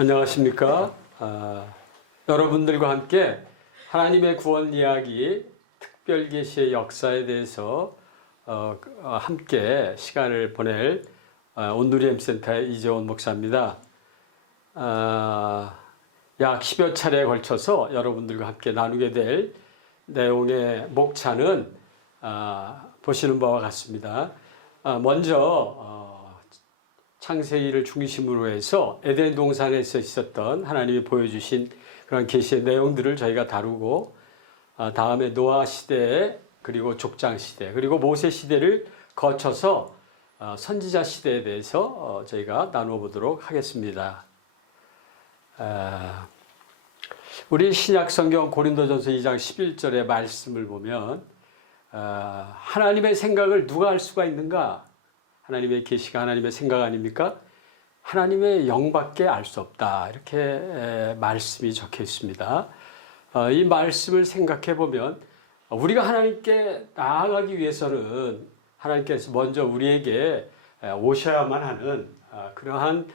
안녕하십니까? 여러분들과 함께 하나님의 구원 이야기 특별 계시의 역사에 대해서 함께 시간을 보낼 온누리엠 센터의 이재원 목사입니다. 약 10여 차례에 걸쳐서 여러분들과 함께 나누게 될 내용의 목차는 보시는 바와 같습니다. 먼저 창세기를 중심으로 해서 에덴 동산에서 있었던 하나님이 보여주신 그런 계시의 내용들을 저희가 다루고, 다음에 노아 시대, 그리고 족장 시대, 그리고 모세 시대를 거쳐서 선지자 시대에 대해서 저희가 나누어 보도록 하겠습니다. 우리 신약 성경 고린도전서 2장 11절의 말씀을 보면 하나님의 생각을 누가 알 수가 있는가? 하나님의 계시가 하나님의 생각 아닙니까? 하나님의 영밖에 알 수 없다. 이렇게 말씀이 적혀 있습니다. 이 말씀을 생각해 보면 우리가 하나님께 나아가기 위해서는 하나님께서 먼저 우리에게 오셔야만 하는 그러한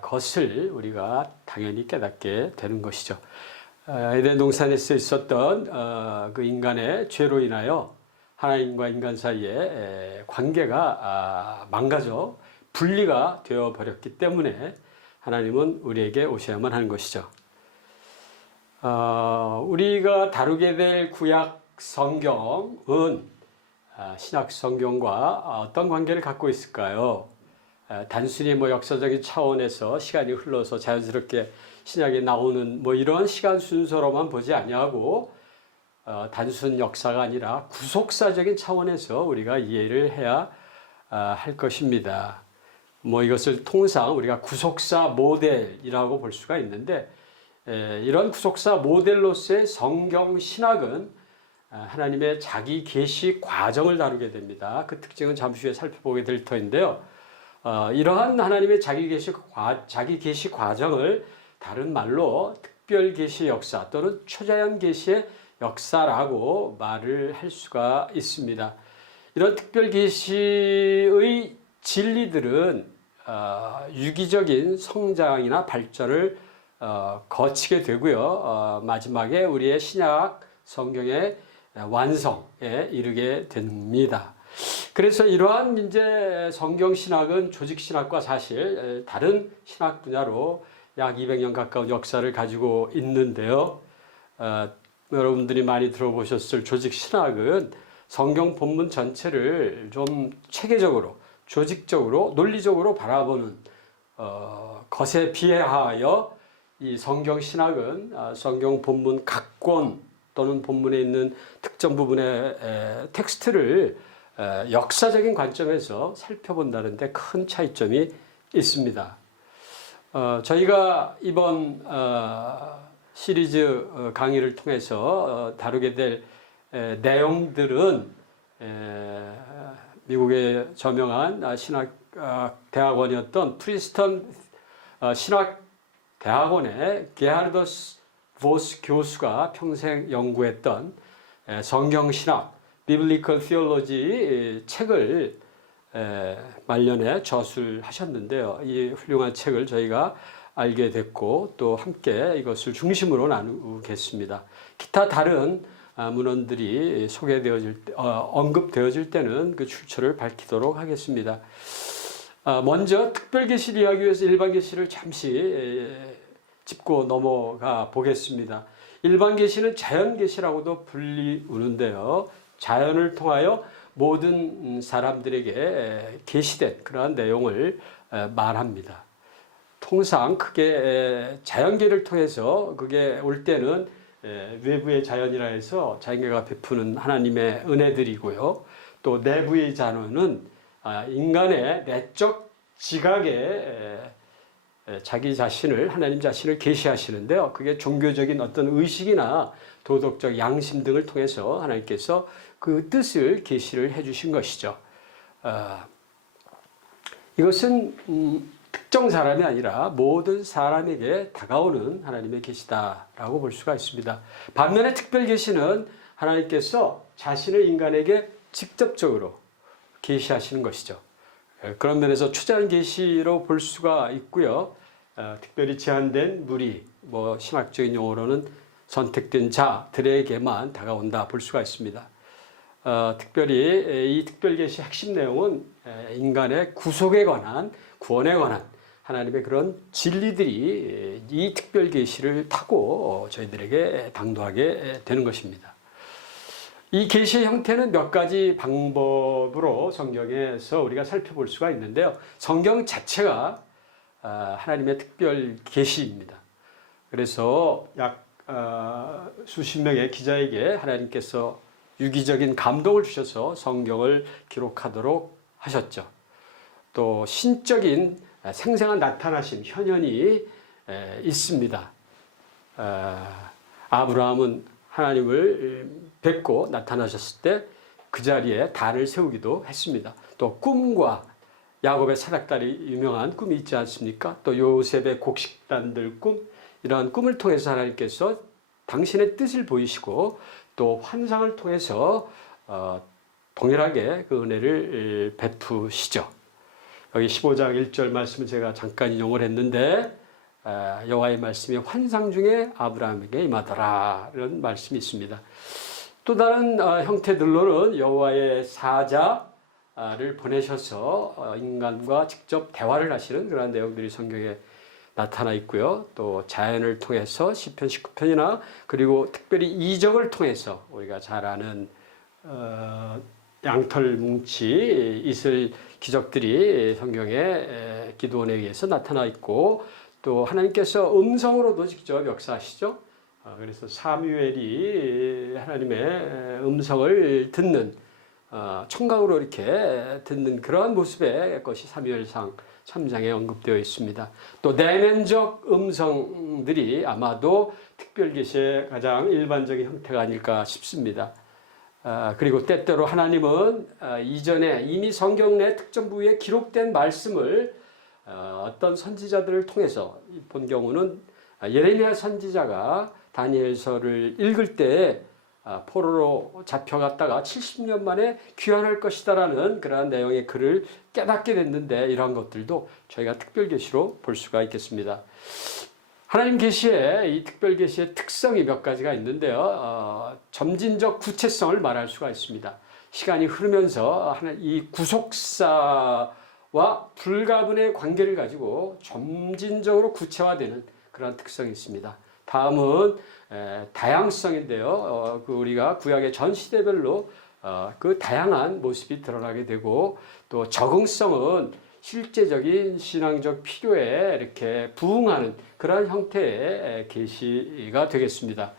것을 우리가 당연히 깨닫게 되는 것이죠. 에덴 동산에서 있었던 그 인간의 죄로 인하여 하나님과 인간 사이의 관계가 망가져 분리가 되어 버렸기 때문에 하나님은 우리에게 오셔야만 하는 것이죠. 우리가 다루게 될 구약 성경은 신약 성경과 어떤 관계를 갖고 있을까요? 단순히 역사적인 차원에서 시간이 흘러서 자연스럽게 신약에 나오는 이런 시간 순서로만 보지 아니하고 단순 역사가 아니라 구속사적인 차원에서 우리가 이해를 해야 할 것입니다. 이것을 통상 우리가 구속사 모델이라고 볼 수가 있는데, 이런 구속사 모델로서의 성경 신학은 하나님의 자기 계시 과정을 다루게 됩니다. 그 특징은 잠시 후에 살펴보게 될 터인데요. 이러한 하나님의 자기 계시 과정을 다른 말로 특별 계시 역사 또는 초자연 계시의 역사라고 말을 할 수가 있습니다. 이런 특별 계시의 진리들은 유기적인 성장이나 발전을 거치게 되고요. 마지막에 우리의 신약 성경의 완성에 이르게 됩니다. 그래서 이러한 이제 성경 신학은 조직 신학과 사실 다른 신학 분야로 약 200년 가까운 역사를 가지고 있는데요. 여러분들이 많이 들어보셨을 조직 신학은 성경 본문 전체를 좀 체계적으로, 조직적으로, 논리적으로 바라보는 것에 비하여 이 성경 신학은 성경 본문 각 권 또는 본문에 있는 특정 부분의 텍스트를 역사적인 관점에서 살펴본다는 데 큰 차이점이 있습니다. 저희가 이번 시리즈 강의를 통해서 다루게 될 내용들은 미국의 저명한 신학대학원이었던 프린스턴 신학대학원의 게하르더스 보스 교수가 평생 연구했던 성경신학, Biblical Theology 책을 말년에 저술하셨는데요. 이 훌륭한 책을 저희가 알게 됐고 또 함께 이것을 중심으로 나누겠습니다. 기타 다른 문헌들이 언급되어질 때는 그 출처를 밝히도록 하겠습니다. 먼저 특별 계시를 이야기하기 위해서 일반 계시를 잠시 짚고 넘어가 보겠습니다. 일반 계시는 자연 계시라고도 불리우는데요. 자연을 통하여 모든 사람들에게 계시된 그러한 내용을 말합니다. 통상 크게 자연계를 통해서 그게 올 때는 외부의 자연이라 해서 자연계가 베푸는 하나님의 은혜들이고요. 또 내부의 자연은 인간의 내적 지각에 자기 자신을, 하나님 자신을 계시하시는데요. 그게 종교적인 어떤 의식이나 도덕적 양심 등을 통해서 하나님께서 그 뜻을 계시를 해주신 것이죠. 이것은 특정 사람이 아니라 모든 사람에게 다가오는 하나님의 계시다라고 볼 수가 있습니다. 반면에 특별 계시는 하나님께서 자신을 인간에게 직접적으로 계시하시는 것이죠. 그런 면에서 초자연 계시로 볼 수가 있고요. 특별히 제한된 무리, 뭐 신학적인 용어로는 선택된 자들에게만 다가온다 볼 수가 있습니다. 특별히 이 특별계시 핵심 내용은 인간의 구속에 관한, 구원에 관한 하나님의 그런 진리들이 이 특별계시를 타고 저희들에게 당도하게 되는 것입니다. 이 계시의 형태는 몇 가지 방법으로 성경에서 우리가 살펴볼 수가 있는데요. 성경 자체가 하나님의 특별 계시입니다. 그래서 약 수십 명의 기자에게 하나님께서 유기적인 감동을 주셔서 성경을 기록하도록 하셨죠. 또 신적인 생생한 나타나심, 현현이 있습니다. 아브라함은 하나님을 뵙고 나타나셨을 때 그 자리에 단을 세우기도 했습니다. 또 꿈과 야곱의 사닥다리 유명한 꿈이 있지 않습니까? 또 요셉의 곡식단들 꿈, 이러한 꿈을 통해서 하나님께서 당신의 뜻을 보이시고 또 환상을 통해서 동일하게 그 은혜를 베푸시죠. 여기 15장 1절 말씀을 제가 잠깐 인용을 했는데 여호와의 말씀이 환상 중에 아브라함에게 임하더라 이런 말씀이 있습니다. 또 다른 형태들로는 여호와의 사자를 보내셔서 인간과 직접 대화를 하시는 그런 내용들이 성경에 나타나 있고요. 또 자연을 통해서 시편 19편이나 그리고 특별히 이적을 통해서 우리가 잘 아는 양털 뭉치 이슬 기적들이 성경에 기드온에 의해서 나타나 있고 또 하나님께서 음성으로도 직접 역사하시죠. 그래서 사무엘이 하나님의 음성을 듣는 청각으로 이렇게 듣는 그러한 모습의 것이 사무엘상 3장에 언급되어 있습니다. 또 내면적 음성들이 아마도 특별계시의 가장 일반적인 형태가 아닐까 싶습니다. 그리고 때때로 하나님은 이전에 이미 성경 내 특정 부위에 기록된 말씀을 어떤 선지자들을 통해서 본 경우는 예레미야 선지자가 다니엘서를 읽을 때 포로로 잡혀갔다가 70년 만에 귀환할 것이다라는 그러한 내용의 글을 깨닫게 됐는데 이러한 것들도 저희가 특별계시로 볼 수가 있겠습니다. 하나님 계시의 이 특별계시의 특성이 몇 가지가 있는데요. 점진적 구체성을 말할 수가 있습니다. 시간이 흐르면서 이 구속사와 불가분의 관계를 가지고 점진적으로 구체화되는 그런 특성이 있습니다. 다음은 다양성인데요. 우리가 구약의 전 시대별로 그 다양한 모습이 드러나게 되고 또 적응성은 실제적인 신앙적 필요에 이렇게 부응하는 그런 형태의 계시가 되겠습니다.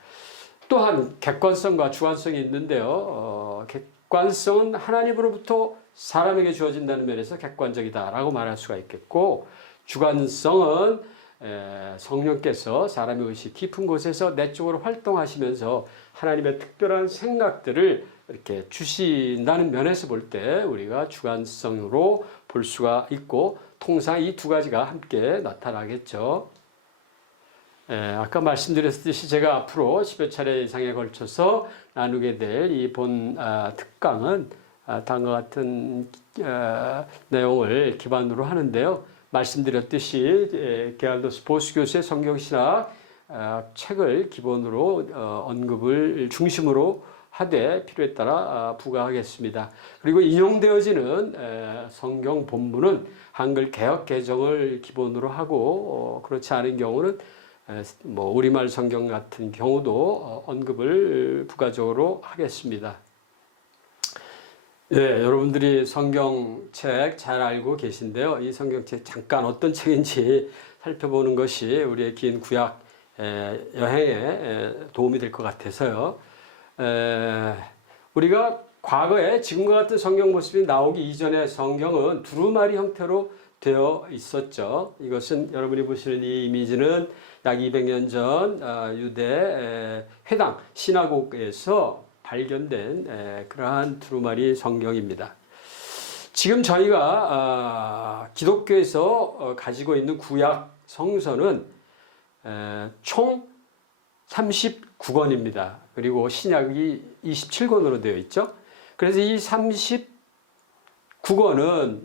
또한 객관성과 주관성이 있는데요. 객관성은 하나님으로부터 사람에게 주어진다는 면에서 객관적이다라고 말할 수가 있겠고 주관성은 성령께서 사람의 의식 깊은 곳에서 내적으로 활동하시면서 하나님의 특별한 생각들을 이렇게 주신다는 면에서 볼 때 우리가 주관성으로 볼 수가 있고 통상 이 두 가지가 함께 나타나겠죠. 아까 말씀드렸듯이 제가 앞으로 10여 차례 이상에 걸쳐서 나누게 될 이 본 특강은 다음과 같은 내용을 기반으로 하는데요. 말씀드렸듯이 게알도스 보스 교수의 성경신학 책을 기본으로 언급을 중심으로 하되 필요에 따라 부과하겠습니다. 그리고 인용되어지는 성경 본문은 한글 개역 개정을 기본으로 하고 그렇지 않은 경우는 뭐 우리말 성경 같은 경우도 언급을 부가적으로 하겠습니다. 여러분들이 성경책 잘 알고 계신데요. 이 성경책 잠깐 어떤 책인지 살펴보는 것이 우리의 긴 구약 여행에 도움이 될 것 같아서요. 우리가 과거에 지금과 같은 성경 모습이 나오기 이전에 성경은 두루마리 형태로 되어 있었죠. 이것은 여러분이 보시는 이 이미지는 약 200년 전 유대 회당 시나고그에서 발견된 그러한 두루마리 성경입니다. 지금 저희가 기독교에서 가지고 있는 구약 성서는 총 39권입니다. 그리고 신약이 27권으로 되어 있죠. 그래서 이 39권은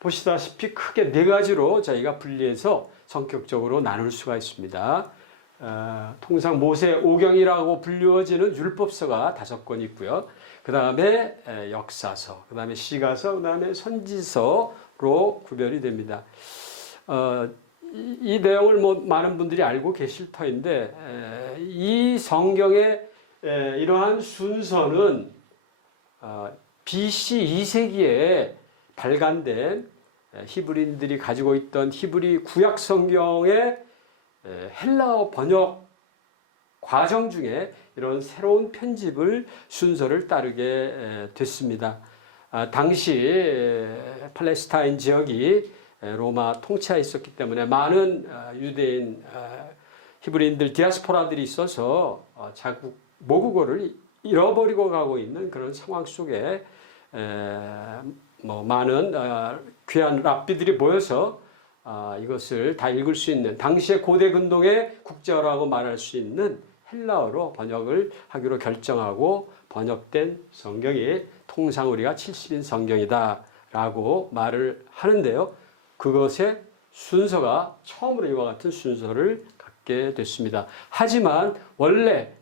보시다시피 크게 네 가지로 저희가 분리해서 성격적으로 나눌 수가 있습니다. 통상 모세오경이라고 불리워지는 율법서가 5권 있고요. 그 다음에 역사서, 그 다음에 시가서, 그 다음에 선지서로 구별이 됩니다. 이 내용을 많은 분들이 알고 계실 터인데 이 성경의 이러한 순서는 BC 2세기에 발간된 히브리인들이 가지고 있던 히브리 구약 성경의 헬라어 번역 과정 중에 이런 새로운 편집을 순서를 따르게 됐습니다. 당시 팔레스타인 지역이 로마 통치하에 있었기 때문에 많은 유대인 히브리인들 디아스포라들이 있어서 자국 모국어를 잃어버리고 가고 있는 그런 상황 속에 많은 귀한 랍비들이 모여서 이것을 다 읽을 수 있는 당시의 고대 근동의 국제어라고 말할 수 있는 헬라어로 번역을 하기로 결정하고 번역된 성경이 통상 우리가 70인 성경이다라고 말을 하는데요. 그것의 순서가 처음으로 이와 같은 순서를 갖게 됐습니다. 하지만 원래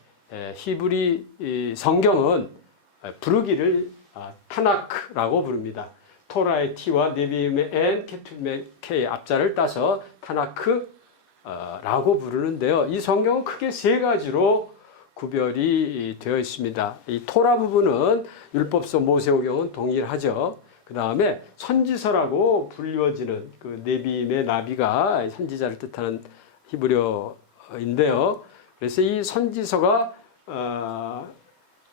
히브리 성경은 부르기를 타나크라고 부릅니다. 토라의 T와 네비임의 N, 케투빔의 K 앞자를 따서 타나크라고 부르는데요. 이 성경은 크게 3가지로 구별이 되어 있습니다. 이 토라 부분은 율법서 모세오경은 동일하죠. 그 다음에 선지서라고 불리워지는 그 네비임의 나비가 선지자를 뜻하는 히브리어인데요. 그래서 이 선지서가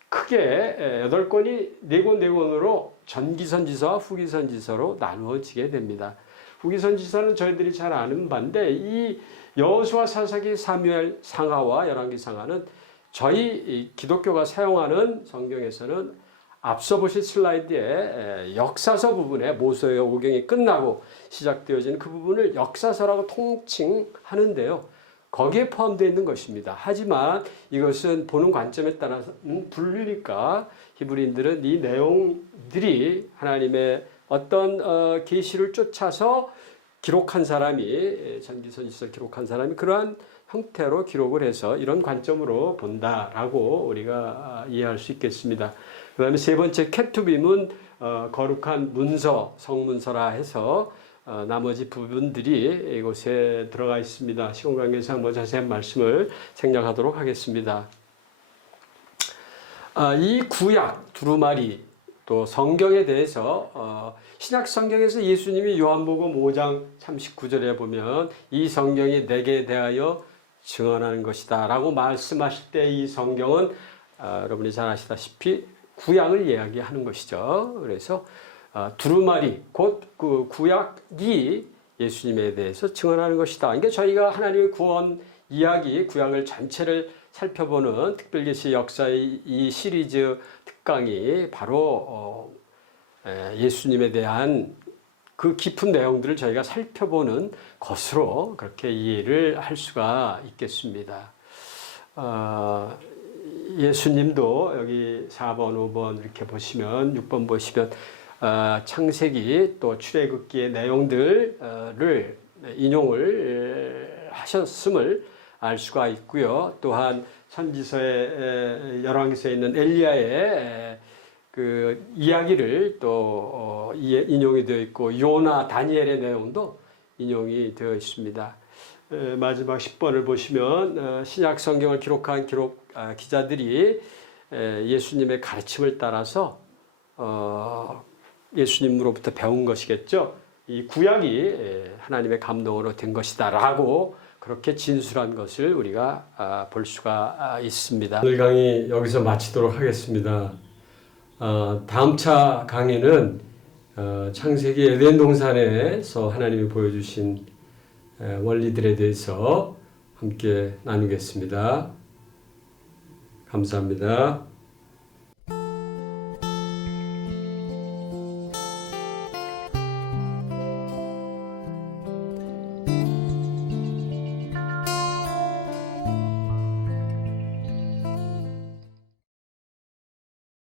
크게 8권이 4권으로 전기선지서와 후기선지서로 나누어지게 됩니다. 후기선지서는 저희들이 잘 아는 바인데 이 여호수아, 사사기, 사무엘, 상하와 열왕기, 상하는 저희 기독교가 사용하는 성경에서는 앞서 보신 슬라이드에 역사서 부분에 모세오경이 끝나고 시작되어진 그 부분을 역사서라고 통칭하는데요. 거기에 포함되어 있는 것입니다. 하지만 이것은 보는 관점에 따라서 불리니까 히브리인들은 이 내용들이 하나님의 어떤 계시를 쫓아서 기록한 사람이 전기선지서 기록한 사람이 그러한 형태로 기록을 해서 이런 관점으로 본다라고 우리가 이해할 수 있겠습니다. 그 다음에 3번째 케투빔은 거룩한 문서, 성문서라 해서 나머지 부분들이 이곳에 들어가 있습니다. 시간 관계상 자세한 말씀을 생략하도록 하겠습니다. 이 구약, 두루마리, 또 성경에 대해서 신약 성경에서 예수님이 요한복음 5장 39절에 보면 이 성경이 내게 대하여 증언하는 것이다 라고 말씀하실 때 이 성경은 여러분이 잘 아시다시피 구약을 이야기하는 것이죠. 그래서 두루마리 곧 그 구약이 예수님에 대해서 증언하는 것이다. 그러니까 저희가 하나님의 구원 이야기 구약을 전체를 살펴보는 특별계시 역사의 이 시리즈 특강이 바로 예수님에 대한 그 깊은 내용들을 저희가 살펴보는 것으로 그렇게 이해를 할 수가 있겠습니다. 예수님도 여기 4번, 5번 이렇게 보시면 6번 보시면 창세기 또 출애굽기의 내용들을 인용을 하셨음을 알 수가 있고요. 또한 선지서에 열왕기서에 있는 엘리야의 그 이야기를 또 인용이 되어 있고 요나, 다니엘의 내용도 인용이 되어 있습니다. 마지막 10번을 보시면 신약 성경을 기록한 기자들이 예수님의 가르침을 따라서 예수님으로부터 배운 것이겠죠. 이 구약이 하나님의 감동으로 된 것이다라고 그렇게 진술한 것을 우리가 볼 수가 있습니다. 오늘 강의 여기서 마치도록 하겠습니다. 다음 차 강의는 창세기 에덴 동산에서 하나님이 보여주신 원리들에 대해서 함께 나누겠습니다. 감사합니다.